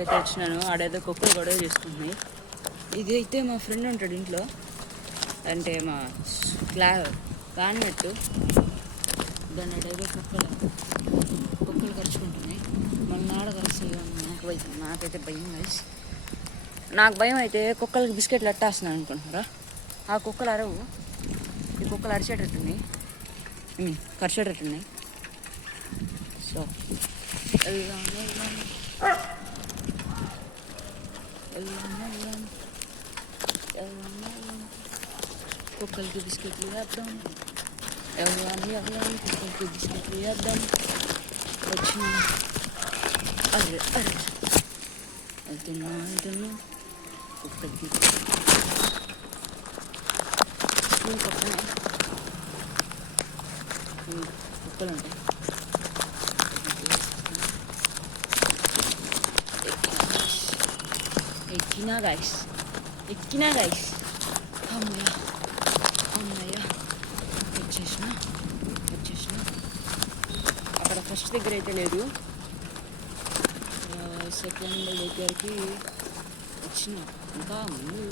అయితే వచ్చినాను. ఆడేదో కుక్కలు గొడవ చేసుకుంటున్నాయి. ఇది అయితే మా ఫ్రెండ్ ఉంటాడు ఇంట్లో, అంటే మా క్లాన్మెట్. దాన్ని ఆడేదో కుక్కలు కరుచుకుంటున్నాయి. మన నాడ కరుస్తాయి. నాకైతే భయం గైస్. నాకు భయం అయితే కుక్కలకి బిస్కెట్లు అట్టేస్తున్నాను అనుకుంటున్నారా? ఆ కుక్కలు అరవు. ఈ కుక్కలు అరిచేటట్టున్నాయి, కరిచేటట్టున్నాయి. సో కుక్కలకి బిస్కెట్లు వేద్దాం. కుక్కలకి బిస్కెట్లు వేద్దాం. వచ్చి అరే వెళ్తున్నా కుక్కలకి పక్కన కుక్కలు ఉంటాయి. ఎక్కినా గైస్ అమ్మయ్య వచ్చేసిన. అక్కడ ఫస్ట్ దగ్గర అయితే లేదు, సెకండ్ దగ్గరికి వచ్చిన. ఇంకా ముందు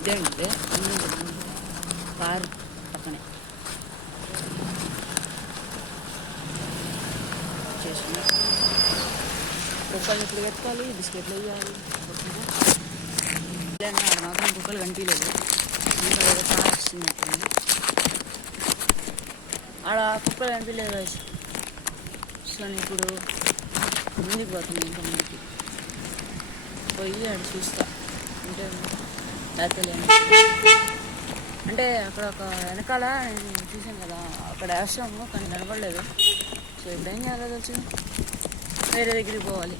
ఇదే ఉంటుంది, కార్ పక్కనే చేసిన. కుక్కల్ని ఇప్పుడు వెతకాలి, బిస్కెట్లు వేయాలి. ఆడ మాత్రం కుక్కలు కనిపించలేదు. ఇంకా ఏదో కార్ వస్తున్నట్టుంది. ఆడ కుక్కలు కనిపించలేదు వయసు. సో నేను ఇప్పుడు ముందుకు పోతున్నాను. ఇంకా ముందుకి పోయి ఆడ చూస్తా. అంటే లేకపోతే అంటే అక్కడ ఒక వెనకాల నేను చూసాను కదా, అక్కడ వేస్తాము కానీ కనపడలేదు. సో ఇప్పుడు ఏం చేయాలో తెలుసు, వేరే దగ్గరికి పోవాలి.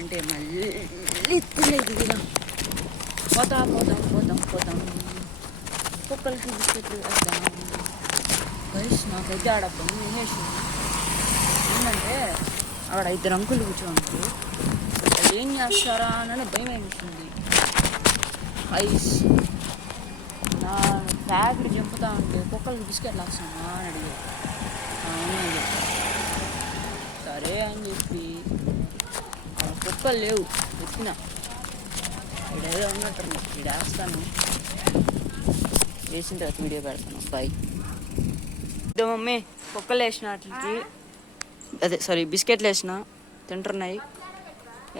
అంటే మళ్ళీ దిగుదాం. పోతాం. కుక్కలకి బిస్కెట్లు వేద్దాం. గైస్ నాకైతే ఆడ పని వేసింది. ఏంటంటే అక్కడ 2 అంకులు కూర్చోంటారు. ఏం చేస్తారా అని భయం వేసింది. ఐస్ నా ఫ్యాక్టరీ చంపుతా ఉంటే కుక్కలకి బిస్కెట్లు వేస్తామా అని అడిగారు. అవునండి సరే అని చెప్పి కుక్కలు లేవు, ఎత్తిన. ఇడేదో ఉన్నట్టు ఇక్కడ వేస్తాను. వేసిన తర్వాత వీడియో పెడతాను. బాయ్. ఇదో మమ్మీ కుక్కలు వేసిన వాటికి, అదే బిస్కెట్లు వేసిన, తింటున్నాయి.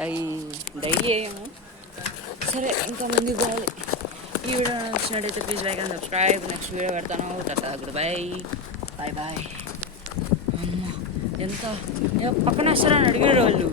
అవి డైలీ వేయము. సరే ఇంకా ముందుకు పోవాలి. ఈ వీడియో నచ్చినట్టయితే please like and subscribe. Next video పెడతాను. Good bye. అమ్మ ఎంత పక్కన వస్తారని అడిగారు వాళ్ళు.